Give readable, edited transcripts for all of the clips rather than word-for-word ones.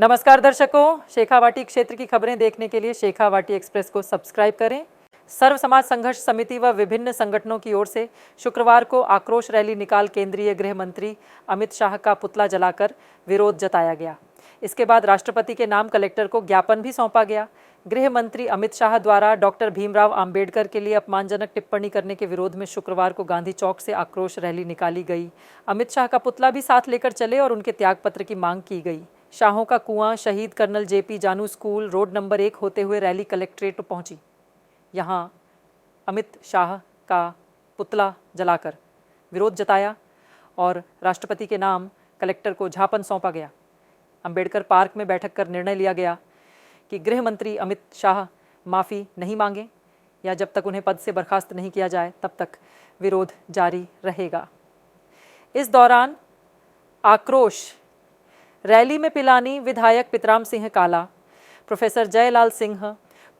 नमस्कार दर्शकों, शेखावाटी क्षेत्र की खबरें देखने के लिए शेखावाटी एक्सप्रेस को सब्सक्राइब करें। सर्व समाज संघर्ष समिति व विभिन्न संगठनों की ओर से शुक्रवार को आक्रोश रैली निकाल केंद्रीय गृह मंत्री अमित शाह का पुतला जलाकर विरोध जताया गया। इसके बाद राष्ट्रपति के नाम कलेक्टर को ज्ञापन भी सौंपा गया। गृह मंत्री अमित शाह द्वारा डॉक्टर भीमराव अंबेडकर के लिए अपमानजनक टिप्पणी करने के विरोध में शुक्रवार को गांधी चौक से आक्रोश रैली निकाली गई। अमित शाह का पुतला भी साथ लेकर चले और उनके त्यागपत्र की मांग की गई। शाहों का कुआं, शहीद कर्नल जेपी जानू स्कूल, रोड नंबर 1 होते हुए रैली कलेक्ट्रेट पहुंची। यहां अमित शाह का पुतला जलाकर विरोध जताया और राष्ट्रपति के नाम कलेक्टर को ज्ञापन सौंपा गया। अंबेडकर पार्क में बैठक कर निर्णय लिया गया कि गृह मंत्री अमित शाह माफ़ी नहीं मांगे या जब तक उन्हें पद से बर्खास्त नहीं किया जाए तब तक विरोध जारी रहेगा। इस दौरान आक्रोश रैली में पिलानी विधायक पितराम सिंह काला, प्रोफेसर जयलाल सिंह,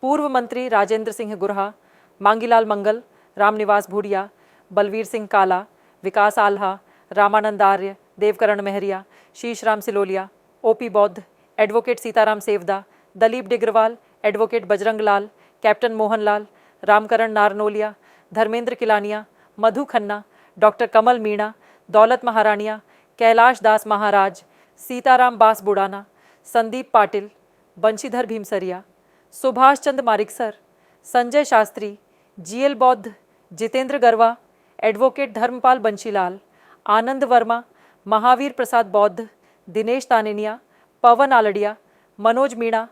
पूर्व मंत्री राजेंद्र सिंह गुरहा, मांगीलाल मंगल, रामनिवास भूडिया, बलवीर सिंह काला, विकास आल्हा, रामानंद आर्य, देवकरण मेहरिया, शीशराम सिलोलिया, ओपी बौद्ध, advocate Sitaram Sevda, Dalip डिग्रवाल, advocate Bajrang Lal, captain Mohanlal, Ramkaran Narnolia, Dharmendra Kilania, मधु खन्ना, डॉक्टर कमल मीणा, दौलत महारानिया, कैलाश दास महाराज, सीताराम बास बुडाना, संदीप पाटिल, बंशीधर भीमसरिया, सुभाष चंद मारिकसर, संजय शास्त्री, जीएल बौद्ध, जितेंद्र गरवा, एडवोकेट धर्मपाल बंशीलाल, आनंद वर्मा, महावीर प्रसाद बौद्ध, दिनेश तानेनिया, पवन आलड़िया, मनोज मीणा,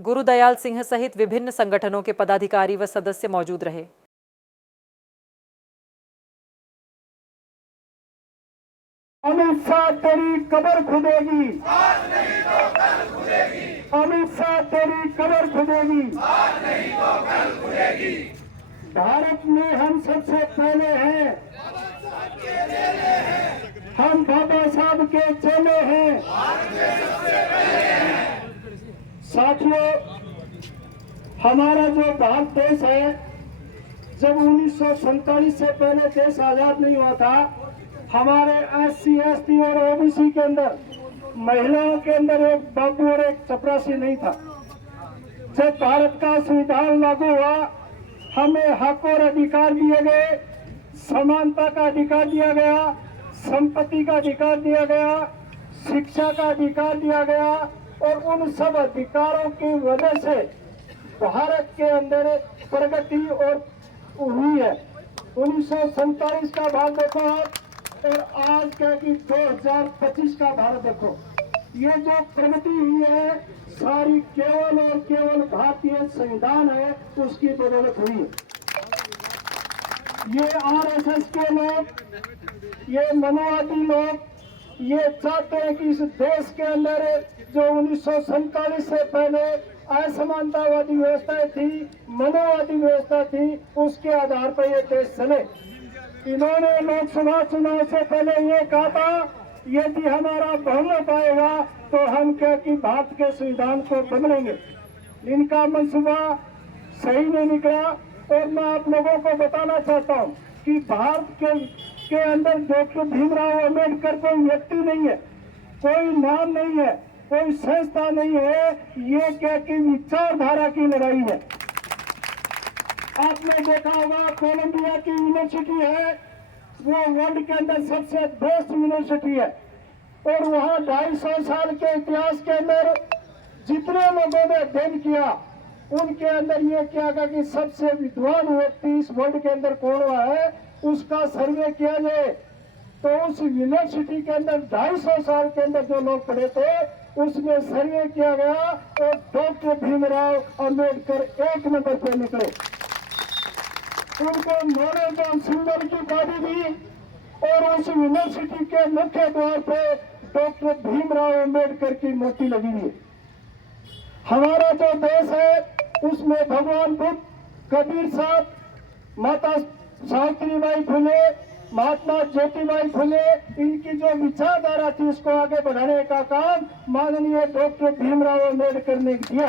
गुरुदयाल सिंह सहित विभिन्न संगठनों के पदाधिकारी व सदस्य मौजूद रहे। अमित शाह तेरी कब्र खुदेगी, आज नहीं तो कल खुदेगी। अमित शाह तेरी कब्र खुदेगी, आज नहीं तो कल खुदेगी। भारत में हम सबसे पहले हैं, हम बाबा साहब के चेले हैं। साथियों, हमारा जो भारत देश है, जब 1947 से पहले देश आजाद नहीं हुआ था, हमारे SC, ST और OBC के अंदर, महिलाओं के अंदर एक बाबू और एक चपरासी नहीं था। जब भारत का संविधान लागू हुआ, हमें हक और अधिकार दिए गए, समानता का अधिकार दिया गया, संपत्ति का अधिकार दिया गया, शिक्षा का अधिकार दिया गया और उन सब अधिकारों की वजह से भारत के अंदर प्रगति और हुई है। 1947 का भारत देखो और आज क्या कि 2025 का भारत देखो, ये जो प्रगति हुई है सारी केवल और केवल भारतीय संविधान है, उसकी बदौलत हुई है। ये RSS के लोग, ये मनोवादी लोग, ये चाहते हैं कि इस देश के अंदर जो 1947 से पहले असमानतावादी व्यवस्था थी, मनोवादी व्यवस्था थी, उसके आधार पर ये देश चले। इन्होंने लोकसभा चुनाव से पहले ये कहा था, यदि हमारा बहुमत आएगा तो हम क्या कि भारत के संविधान को बदलेंगे। इनका मंसूबा सही नहीं निकला और मैं आप लोगों को बताना चाहता हूँ कि भारत के अंदर डॉक्टर भीमराव अंबेडकर कोई व्यक्ति नहीं है, कोई नाम नहीं है, कोई संस्था नहीं है, ये क्या कि विचारधारा की लड़ाई है। आपने देखा होगा कोलंबिया की यूनिवर्सिटी है, वो वर्ल्ड के अंदर सबसे बेस्ट यूनिवर्सिटी है और वहाँ 250 साल के इतिहास के अंदर जितने लोगों ने अध्ययन किया, उनके अंदर ये किया गया कि सबसे विद्वान व्यक्ति इस वर्ल्ड के अंदर कौन हुआ है, उसका सर्वे किया जाए। तो उस यूनिवर्सिटी के अंदर 250 साल के अंदर जो लोग पढ़े थे, उसमें सर्वे किया गया और डॉक्टर भीमराव अंबेडकर 1 नंबर पे निकले। उनको नॉलेज ऑफ सिंबल की उपाधि दी और उस यूनिवर्सिटी के मुख्य द्वार पे डॉक्टर भीमराव अंबेडकर की मूर्ति लगी हुई है। हमारा जो देश है उसमें भगवान बुद्ध, कबीर साहब, माता सावित्रीबाई फुले, महात्मा ज्योतिबाई फुले, इनकी जो विचारधारा थी उसको आगे बढ़ाने का काम माननीय डॉक्टर भीमराव अंबेडकर ने किया।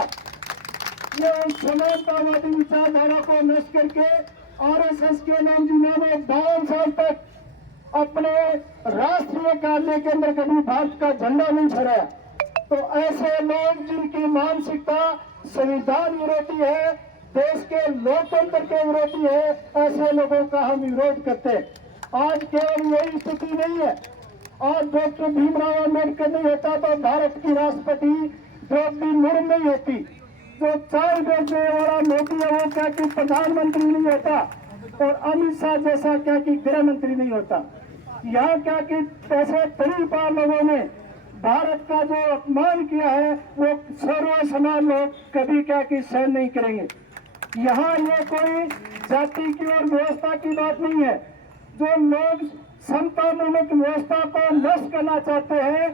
ये उस समानतावादी विचारधारा को नष्ट करके RSS के नाम जिन्होंने 52 साल तक अपने राष्ट्रीय कार्य के अंदर कभी भारत का झंडा नहीं फहराया, तो ऐसे लोग जिनकी मानसिकता संविधान विरोधी है, देश के लोकतंत्र के विरोधी है, ऐसे लोगों का हम विरोध करते हैं। आज केवल यही स्थिति नहीं है, आज डॉक्टर भीमराव अम्बेडकर नहीं होता तो भारत की राष्ट्रपति द्रौपदी मुर्मू नहीं होती, जो चाय बेचने वाला मोदी है वो क्या कि प्रधानमंत्री नहीं होता, और अमित शाह जैसा क्या कि गृह मंत्री नहीं होता। यहाँ क्या कि ऐसे कई बार लोगों ने भारत का जो अपमान किया है वो सर्व समान लोग कभी क्या कि सहन नहीं करेंगे। यहाँ ये कोई जाति की और व्यवस्था की बात नहीं है। जो लोग समतामूलक व्यवस्था को नष्ट करना चाहते हैं,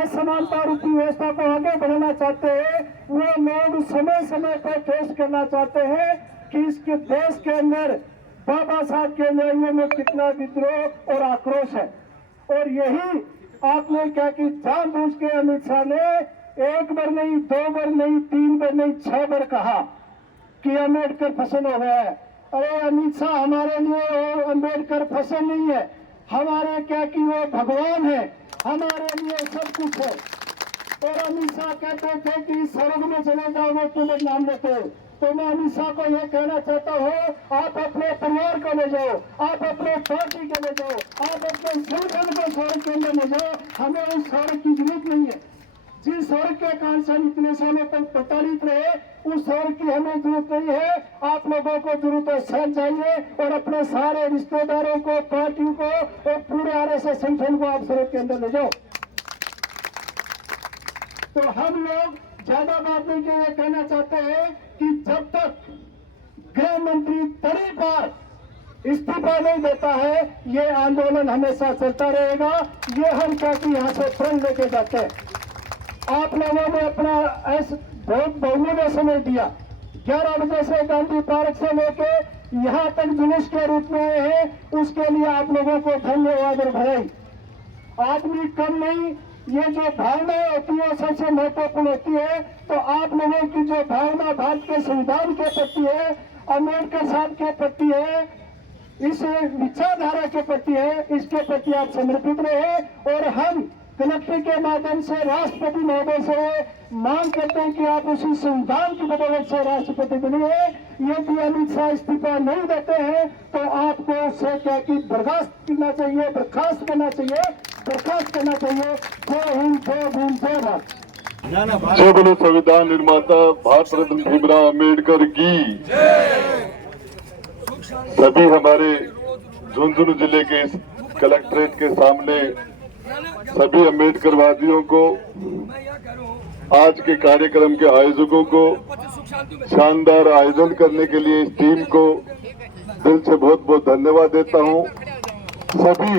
असमानता रूपी व्यवस्था को आगे बढ़ाना चाहते हैं, वो लोग समय समय पर ठोस करना चाहते हैं कि इसके देश के अंदर बाबा साहब के न्यायों में कितना विद्रोह और आक्रोश है। और यही आपने क्या कि जानबूझ के अमित शाह ने एक बार नहीं, दो बार नहीं, तीन बार नहीं, 6 बार कहा कि अम्बेडकर फैशन हो गया है। अरे अमित शाह हमारे लिए और अम्बेडकर फैशन नहीं है, हमारे क्या कि वो भगवान है, हमारे लिए सब कुछ है। और अमित शाह कहते थे कि स्वर्ग में चले जाओगे तुम्हें नाम लेते हो, तो मैं अमित शाह को यह कहना चाहता हूँ, आप अपने परिवार को ले जाओ, आप अपने पार्टी को ले जाओ, आप अपने संगठन को स्वर्ग के अंदर ले जाओ, हमें उस स्वर्ग की जरूरत नहीं है। जिस स्वर्ग के कारण से हम इतने सालों तक प्रताड़ित रहे, उस स्वर्ग की हमें जरूरत नहीं है। आप लोगों को जरूरत है सहन चाहिए, और अपने सारे रिश्तेदारों को, पार्टियों को और पूरे आरएसएस संगठन को आप स्वर्ग के अंदर ले जाओ। तो हम लोग ज्यादा बात नहीं के कहना चाहते हैं कि जब तक गृह मंत्री तरी पर इस्तीफा नहीं देता है, ये आंदोलन हमेशा चलता रहेगा। ये हम क्या कि यहाँ से प्रण लेके जाते हैं। आप लोगों ने अपना बहुत बहुमूल्य समय दिया। 11 बजे से गांधी पार्क से लेके यहाँ तक जुलूस के रूप में आए हैं, उसके लिए आप लोगों को धन्यवाद और बधाई। आदमी कम नहीं, ये जो भावनाएं होती है सबसे महत्वपूर्ण होती है। तो आप लोगों की जो भावना भारत के संविधान के प्रति है, अम्बेडकर साहब के प्रति है, इस विचारधारा के प्रति है, इसके प्रति आप समर्पित रहे। और हम कलेक्टर के माध्यम से राष्ट्रपति महोदय से मांग करते हैं कि आप उसी संविधान की बदौलत से राष्ट्रपति बनिए। यदि अमित शाह इस्तीफा नहीं देते हैं तो आपको उससे क्या कि बर्खास्त करना चाहिए, बर्खास्त करना चाहिए, बर्खास्त करना चाहिए। जय हिंद, जय भीम, जय भारत। जय बोलो संविधान निर्माता भारत रत्न भीमराव अम्बेडकर की। सभी हमारे झुंझुनू जिले के इस कलेक्ट्रेट के सामने सभी अम्बेडकरवादियों को, आज के कार्यक्रम के आयोजकों को, शानदार आयोजन करने के लिए इस टीम को दिल से बहुत बहुत धन्यवाद देता हूं। सभी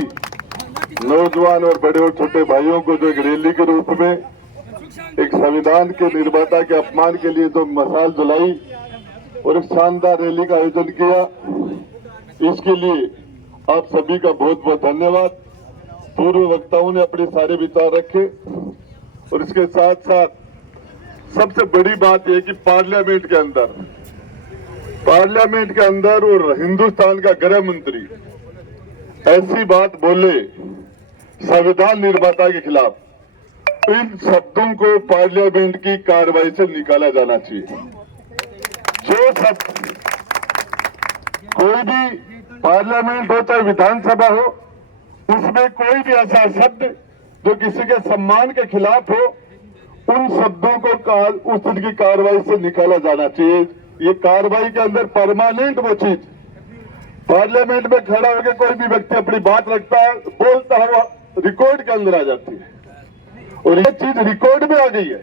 नौजवान और बड़े और छोटे भाइयों को जो एक रैली के रूप में एक संविधान के निर्माता के अपमान के लिए जो मशाल जलाई और एक शानदार रैली का आयोजन किया, इसके लिए आप सभी का बहुत बहुत धन्यवाद। पूर्व वक्ताओं ने अपने सारे विचार रखे, और इसके साथ साथ सबसे बड़ी बात यह कि पार्लियामेंट के अंदर और हिंदुस्तान का गृह मंत्री ऐसी बात बोले संविधान निर्माता के खिलाफ, इन शब्दों को पार्लियामेंट की कार्रवाई से निकाला जाना चाहिए। जो शब्द कोई भी पार्लियामेंट हो चाहे विधानसभा हो, उसमें कोई भी ऐसा शब्द जो किसी के सम्मान के खिलाफ हो, उन शब्दों को उस दिन की कार्रवाई से निकाला जाना चाहिए। ये कार्रवाई के अंदर परमानेंट वो चीज पार्लियामेंट में खड़ा होकर कोई भी व्यक्ति अपनी बात रखता है, बोलता है, वो रिकॉर्ड के अंदर आ जाती है, और ये चीज रिकॉर्ड में आ गई है,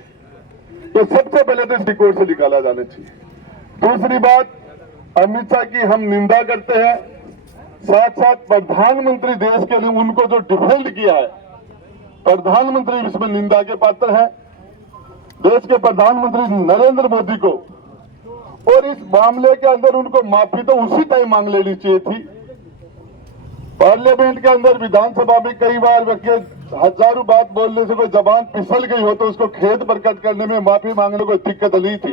तो सबसे पहले तो इस रिकॉर्ड से निकाला जाना चाहिए। दूसरी बात, अमित शाह की हम निंदा करते हैं, साथ साथ प्रधानमंत्री देश के लिए उनको जो डिफेंड किया है, प्रधानमंत्री इसमें निंदा के पात्र है। देश के प्रधानमंत्री नरेंद्र मोदी को, और इस मामले के अंदर उनको माफी तो उसी टाइम मांग लेनी चाहिए थी। पार्लियामेंट के अंदर, विधानसभा में कई बार हजारों बात बोलने से कोई जबान फिसल गई हो तो उसको खेद प्रकट करने में माफी मांगने को दिक्कत नहीं थी।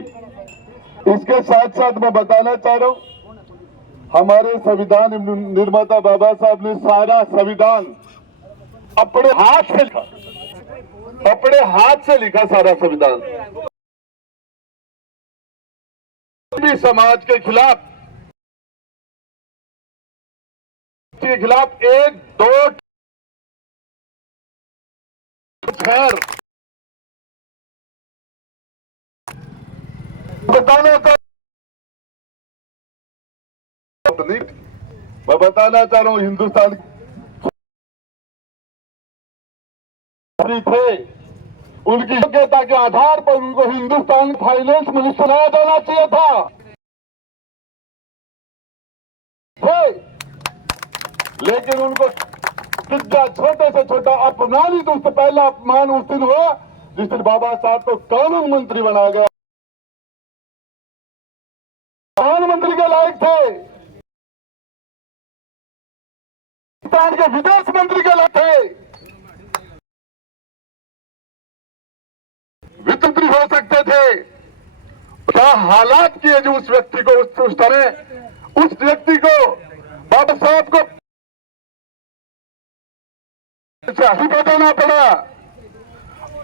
इसके साथ साथ मैं बताना चाह रहा हूं, हमारे संविधान निर्माता बाबा साहब ने सारा संविधान अपने हाथ से लिखा, अपने हाथ से लिखा सारा संविधान। भी समाज के खिलाफ एक दो खैर बताना मैं बताना चाह रहा हूं, हिंदुस्तान थे उनकी योग्यता के आधार पर उनको हिंदुस्तान फाइनेंस मिनिस्टर बनाया जाना चाहिए था। लेकिन उनको छोटे से छोटा अपमानित, उससे पहला अपमान उस दिन हुआ जिस दिन बाबा साहब को कानून मंत्री बनाया गया। प्रधानमंत्री के लायक थे, हिंदुस्तान के विदेश मंत्री के लायक थे, वित्त मंत्री हो सकते थे। क्या हालात किए जो उस व्यक्ति को उस तरह उस व्यक्ति को बाबा साहब को ही बताना पड़ा।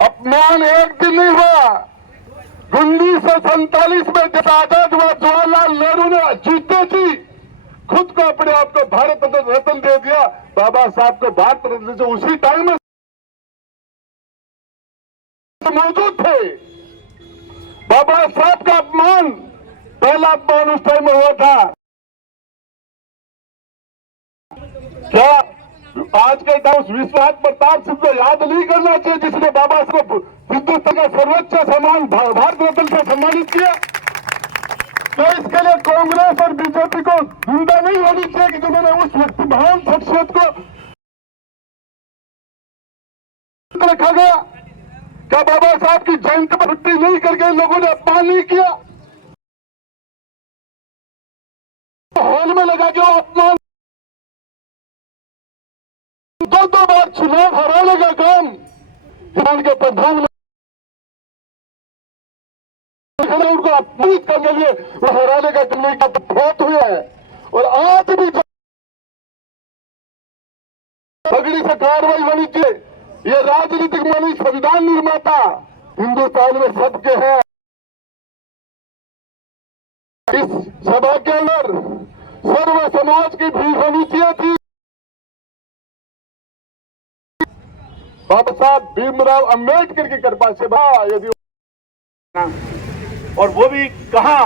अपमान एक दिन नहीं हुआ। 1947 में जब आजाद हुआ, जवाहरलाल नेहरू ने जीते जी खुद को अपने आप को भारत रत्न दे दिया। बाबा साहब को भारत रत्न से उसी टाइम में मौजूद थे। बाबा साहब का अपमान, पहला अपमान उस टाइम में हुआ था। क्या आज के टाइम विश्वास प्रताप सिंह को याद नहीं करना चाहिए जिसने बाबा साहब को हिंदुस्तान का सर्वोच्च सम्मान भारत रत्न से सम्मानित किया? तो इसके लिए कांग्रेस और बीजेपी को निंदा नहीं होनी चाहिए कि जिन्होंने उस व्यक्ति महान शख्सियत को रखा गया। क्या बाबा साहब की जयंती पर छुट्टी नहीं करके लोगों ने अपमान नहीं किया? हॉल में लगा के वो अपमान, दो बार चुनाव हराने का काम हिंदुस्तान के प्रधानमंत्री उनको अपमानित करने के लिए वो हराने का करने का बहुत हुआ है। और आज भी पगड़ी से कार्रवाई होनी चाहिए। ये राजनीतिक मानी संविधान निर्माता हिंदुस्तान में सबके हैं। इस सभा के अंदर सर्व समाज की भीड़ होनी चाहिए थी। बाबा साहब भीमराव अंबेडकर की कृपा से यदि और वो भी कहा,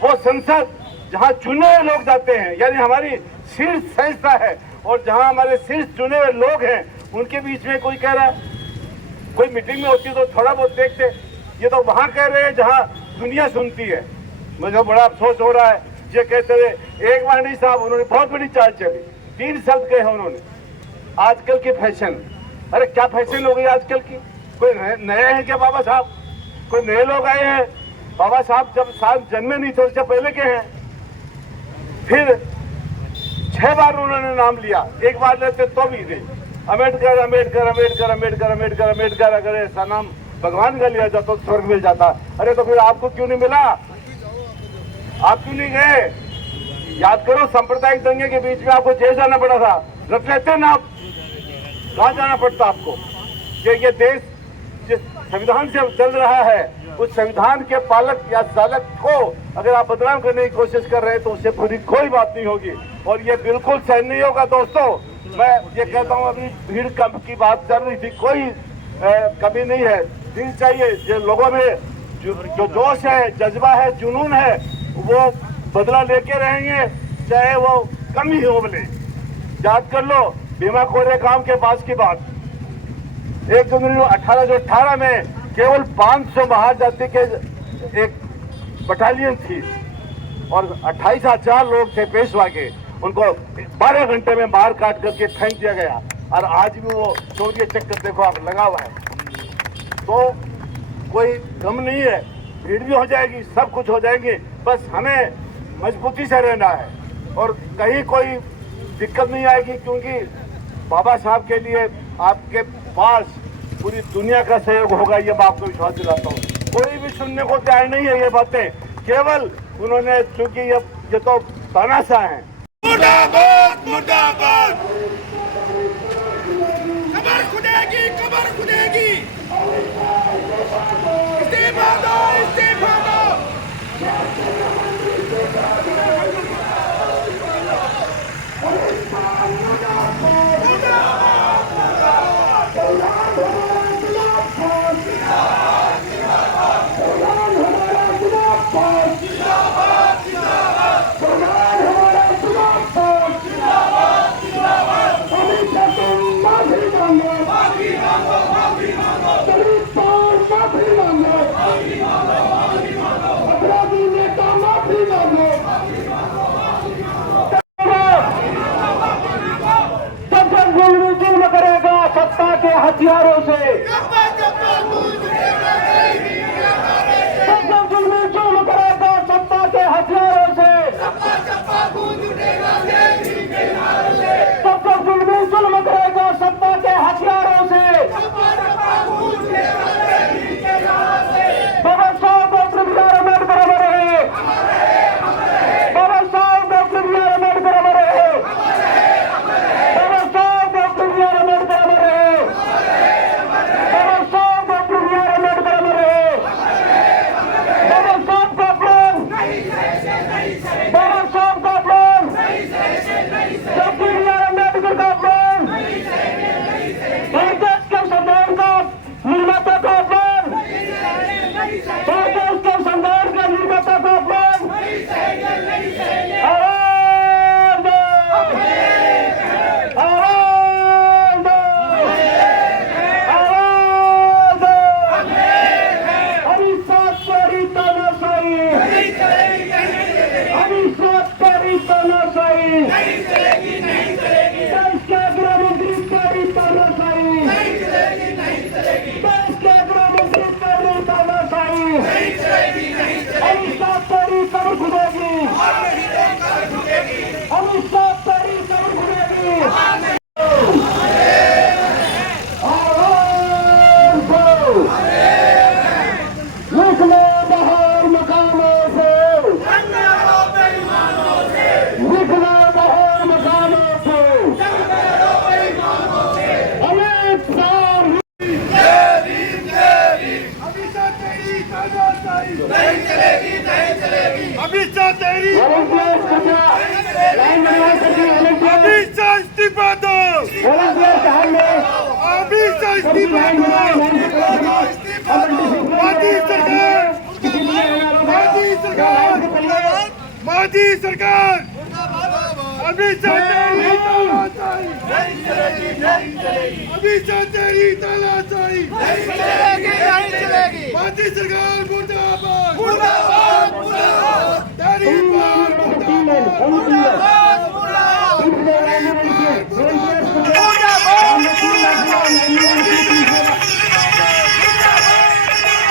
वो संसद जहां चुने हुए लोग जाते हैं, यानी हमारी शीर्ष संस्था है, और जहां हमारे शीर्ष चुने हुए लोग हैं उनके बीच में कोई कह रहा है, कोई मीटिंग में होती तो थोड़ा बहुत देखते, ये तो वहां कह रहे हैं जहां दुनिया सुनती है। मुझे बड़ा अफसोस हो रहा है। ये कहते हुए एक वाणी साहब, उन्होंने बहुत बड़ी चाल चली, 3 शब्द कहे उन्होंने, आजकल की फैशन। अरे क्या फैशन हो गई आजकल की? कोई नए हैं क्या बाबा साहब? कोई नए लोग आए हैं? बाबा साहब जब साहब जन्मे नहीं थे उससे पहले के हैं। फिर 6 बार उन्होंने नाम लिया, एक बार लेते तो भी नहीं। अम्बेडकर अम्बेडकर अम्बेडकर अम्बेडकर अम्बेडकर अम्बेडकर, अगर ऐसा नाम भगवान का लिया जाता तो स्वर्ग मिल जाता। अरे तो फिर आपको क्यों नहीं मिला? आप क्यों नहीं गए? याद करो, सांप्रदायिक दंगे के बीच में आपको जेल जाना पड़ा था, रख लेते ना आप। कहाँ जाना पड़ता आपको? ये देश जिस संविधान से चल रहा है, उस संविधान के पालक या चालक को अगर आप बदनाम करने की कोशिश कर रहे हैं तो उससे पूरी कोई बात नहीं होगी। और ये बिल्कुल सहन नहीं होगा दोस्तों। मैं ये कहता हूँ, अभी भीड़ कम की बात चल रही थी, कोई कमी नहीं है। दिल चाहिए, जो लोगों में जो जोश है, जज्बा है, जुनून है, वो बदला लेके रहेंगे, चाहे वो कम ही हो बोले। याद कर लो भीमा कोरे काम के पास की बात, 1 जनवरी 1818 में केवल 500 महाजाति के एक बटालियन थी और 28,000 लोग थे पेशवा के। उनको 12 घंटे में मार काट करके फेंक दिया गया। और आज भी वो शौर्य चक्कर देखो आप लगा हुआ है। तो कोई गम नहीं है, भीड़ भी हो जाएगी, सब कुछ हो जाएंगे, बस हमें मजबूती से रहना है और कहीं कोई दिक्कत नहीं आएगी, क्योंकि बाबा साहब के लिए आपके पास पूरी दुनिया का सहयोग होगा, ये मैं आपको विश्वास दिलाता हूँ। कोई भी सुनने को तैयार नहीं है ये बातें, केवल उन्होंने, चूंकि ये तो तानाशाह हैं। मुर्दाबाद मुर्दाबाद, कबर खुदेगी कबर खुदेगी। अमित शाह तेरी कब्र खुदेगी, अमित शाह तेरी कब्र खुदेगी। लिख लो बाहर मकानों से, लिख लो बाहर मकानों से, अमित शाह नहीं चलेगी, नहीं चलेगी। अमित शाह तेरी अमित शाह इस्तीफा दो, अमित शाह इस्तीफा दो। मोदी सरकार, मोदी सरकार, मोदी सरकार, अमित शाह तेरी तानाशाही नहीं चलेगी, नहीं चलेगी। अमित शाह तेरी तानाशाही नहीं चलेगी, नहीं चलेगी। मोदी सरकार मुर्दाबाद, मुर्दाबाद, मुर्दाबाद। तेरी बात मुर्दाबाद, मुर्दाबाद, मुर्दाबाद।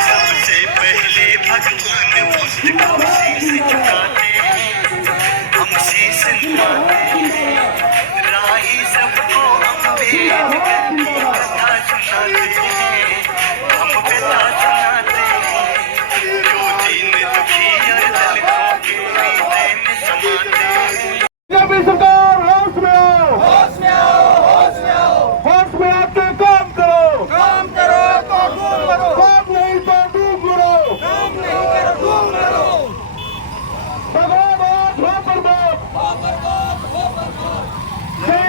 सबसे पहले भगवान मुझको शीश झुकाते हैं, हम शीश झुकाते हैं। राही सबको अम्बेडकर की कथा सुनाते हैं, हम कथा सुनाते हैं। जो दीन दुखी और दलितों के हृदय में समाते हैं। बीजेपी सरकार होश में आओ, होश में आओ, होश में आओ। होश में आके काम करो, काम करो तो दूर करो, काम नहीं तो डूब मरो। काम नहीं करो दूर करो। भगवान हो बर्बाद, हो बर्बाद, हो बर्बाद। जय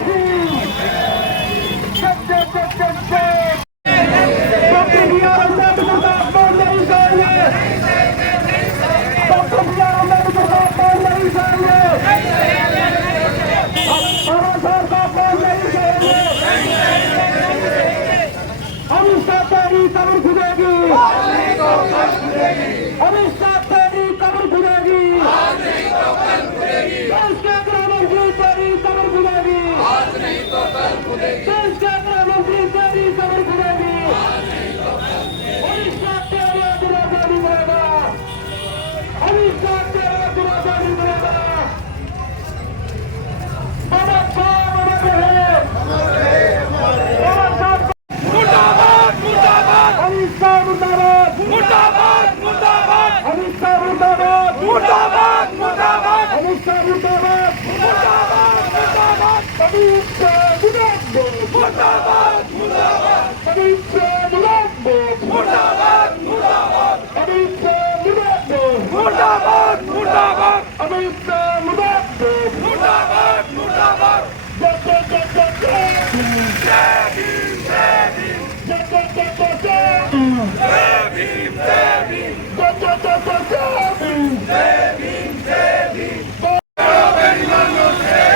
भीम, जय जय जय जय जय। Doctor B.R. अम्बेडकर का अपमान नहीं चाहिए, डॉक्टर B.R. अम्बेडकर का अपमान नहीं चाहिए, बाबा साहब का अपमान नहीं चाहिए। अमित शाह तेरी कब्र खुदेगी, अमित शाह तेरी कब्र खुदेगी, देश के गृह मंत्री तेरी कब्र खुदेगी, देश के गृह मंत्री तेरी कब्र खुदेगी। अमित शाह तेरा दुराजा नहीं मिलेगा, अमित शाह तेरा दुराजा नहीं मिलेगा। बाबा साहब अमर रहे, बाबा साहब मुर्दाबाद, मुर्दाबाद, अमित शाह मुर्दाबाद, मुर्दाबाद, मुर्दाबाद, अमित शाह मुर्दाबाद, मुर्दाबाद, मुर्दाबाद, अमित शाह मुर्दाबाद, मुर्दाबाद, मुर्दाबाद, अमित शाह मुर्दाबाद, मुर्दाबाद, मुर्दाबाद, अमित शाह मुर्दाबाद, मुर्दाबाद, मुर्दाबाद, अमित शाह मुर्दाबाद, मुर्दाबाद, मुर्दाबाद, अमित शाह मुर्दाबाद। मुर्दाबाद, मुर्दाबाद। जय जय जय जय जय भीम, जय भीम, जय भीम, जय जय जय जय जय भीम, जय भीम, जय भीम, जय जय जय जय जय भीम। जय भीम, जय भीम। बेईमानों से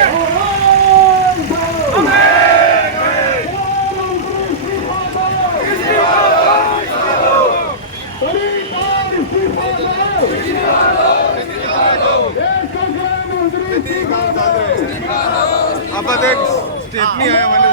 अब देख स्टेप नहीं आया मैंने